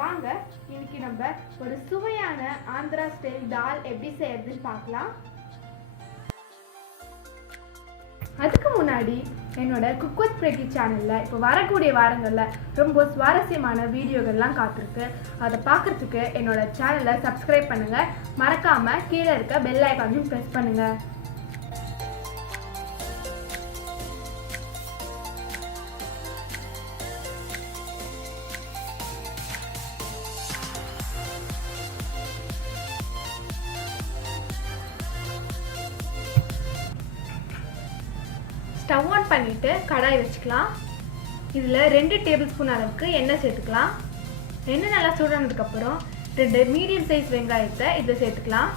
வாங்க இன்னைக்கு நம்ம ஒரு சுவையான ஆந்திரா ஸ்டைல் தால் எப்படி செய்யறதுன்னு பார்க்கலாம். அதுக்கு முன்னாடி என்னோட குக் வித் பிரகி சேனலில் இப்போ வரக்கூடிய வாரங்களில் ரொம்ப சுவாரஸ்யமான வீடியோகள்லாம் காத்திருக்கு. அதை பார்க்குறதுக்கு என்னோட சேனலை சப்ஸ்கிரைப் பண்ணுங்கள். மறக்காமல் கீழே இருக்க பெல் ஐக்கானையும் ப்ரெஸ் பண்ணுங்கள். ஸ்டவ் ஆன் பண்ணிவிட்டு கடாய் வச்சுக்கலாம். இதில் 2 டேபிள் ஸ்பூன் அளவுக்கு எண்ணெய் சேர்த்துக்கலாம். எண்ணெய் நல்லா சூடானதுக்கப்புறம் 2 மீடியம் சைஸ் வெங்காயத்தை இதில் சேர்த்துக்கலாம்.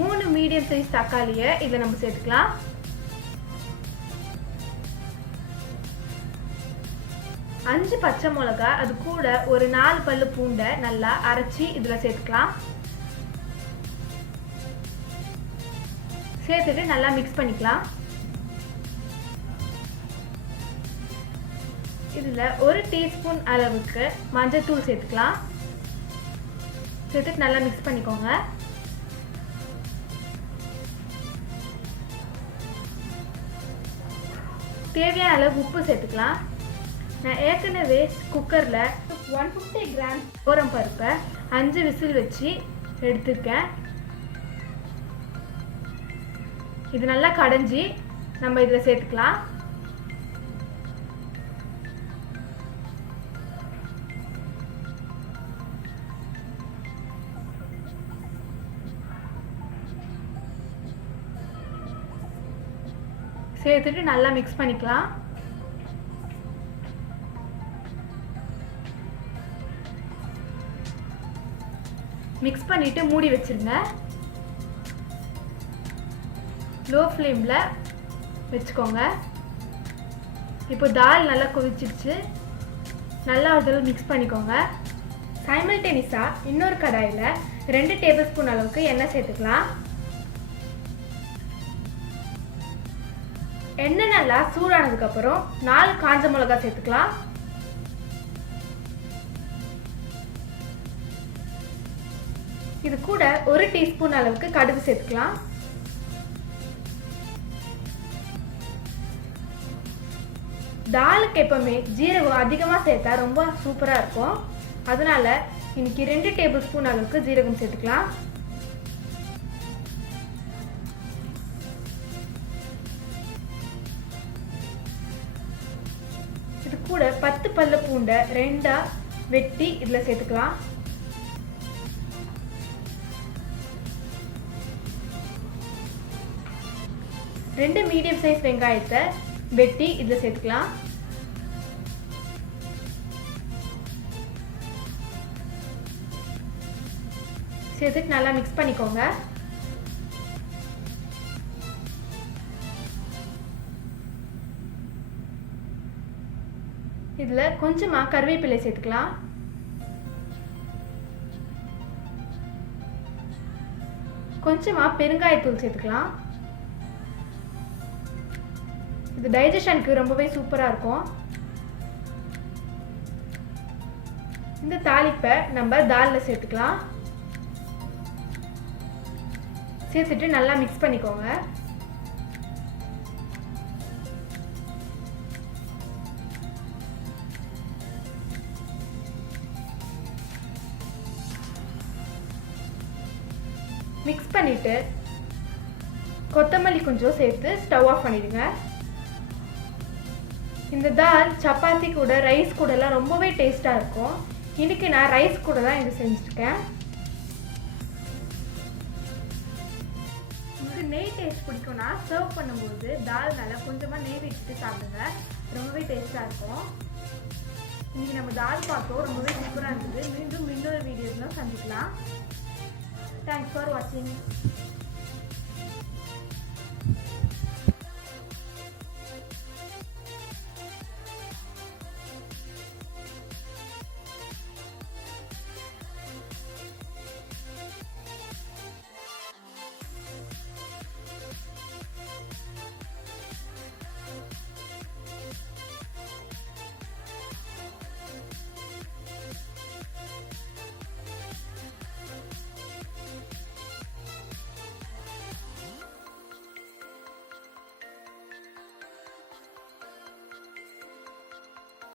3 மீடியம் சைஸ் தக்காளியை இதில் நம்ம சேர்த்துக்கலாம். 5 பச்சை மிளகாய், அது கூட ஒரு 4 பல்லு பூண்டை நல்லா அரைச்சி இதில் சேர்த்துக்கலாம். சேர்த்துட்டு நல்லா மிக்ஸ் பண்ணிக்கலாம். இதில் 1 டீஸ்பூன் அளவுக்கு மஞ்சள் தூள் சேர்த்துக்கலாம். சேர்த்துட்டு நல்லா மிக்ஸ் பண்ணிக்கோங்க. தேவையான அளவு உப்பு சேர்த்துக்கலாம். நான் ஏற்கனவே குக்கரில் 150 கிராம் துவரம் பருப்பை 5 விசில் வச்சு எடுத்துருக்கேன். இது நல்லா கடைஞ்சி நம்ம இதில் சேர்த்துக்கலாம். சேர்த்துட்டு நல்லா மிக்ஸ் பண்ணிக்கலாம். மிக்ஸ் பண்ணிட்டு மூடி வச்சிருங்க. லோ ஃப்ளேமில் வச்சுக்கோங்க. இப்போ தால் நல்லா கொதிச்சிடுச்சு. நல்லா ஒரு தடவை மிக்ஸ் பண்ணிக்கோங்க. சைமல்டேனியஸாக இன்னொரு கடாயில் 2 டேபிள் ஸ்பூன் அளவுக்கு எண்ணெய் சேர்த்துக்கலாம். எண்ணெய் நல்லா சூடானதுக்கப்புறம் 4 காஞ்ச மிளகாய் சேர்த்துக்கலாம். இது கூட 1 டீஸ்பூன் அளவுக்கு கடுகு சேர்த்துக்கலாம். தாலுக்கு எப்பவுமே ஜீரகம் அதிகமாக சேர்த்தா ரொம்ப சூப்பராக இருக்கும். அதனால இன்னைக்கு 2 டேபிள் ஸ்பூன் அளவுக்கு ஜீரகம் சேர்த்துக்கலாம். இது கூட 10 பல்லு பூண்டை 2ஆ வெட்டி இதில் சேர்த்துக்கலாம். ரெண்டு மீடியம் சைஸ் வெங்காயத்தை வெட்டி இதில் சேர்த்துக்கலாம். சேர்த்துட்டு நல்லா மிக்ஸ் பண்ணிக்கோங்க. இதில் கொஞ்சமாக கருவேப்பிலை சேர்த்துக்கலாம். கொஞ்சமாக பெருங்காயத்தூள் சேர்த்துக்கலாம். இது டைஜஷனுக்கு ரொம்பவே சூப்பராக இருக்கும். இந்த தாளிப்பை நம்ம தாலில் சேர்த்துக்கலாம். சேர்த்துட்டு நல்லா மிக்ஸ் பண்ணிக்கோங்க. மிக்ஸ் பண்ணிட்டு கொத்தமல்லி கொஞ்சம் சேர்த்து ஸ்டவ் ஆஃப் பண்ணிடுங்க. இந்த தால் சப்பாத்தி கூட ரைஸ் கூடலாம் ரொம்பவே டேஸ்ட்டாக இருக்கும். இன்றைக்கி நான் ரைஸ் கூட தான் இது செஞ்சுருக்கேன். உங்களுக்கு நெய் டேஸ்ட் பிடிக்கும்னா சர்வ் பண்ணும்போது தால் நல்லா கொஞ்சமாக நெய் விட்டுட்டு சாப்பிடுங்க. ரொம்பவே டேஸ்ட்டாக இருக்கும். இன்றைக்கி நம்ம தால் பார்த்தோம், ரொம்பவே சூப்பராக இருந்தது. மீண்டும் இன்னொரு வீடியோஸ்லாம் சந்திக்கலாம். தேங்க்ஸ் ஃபார் வாட்சிங்.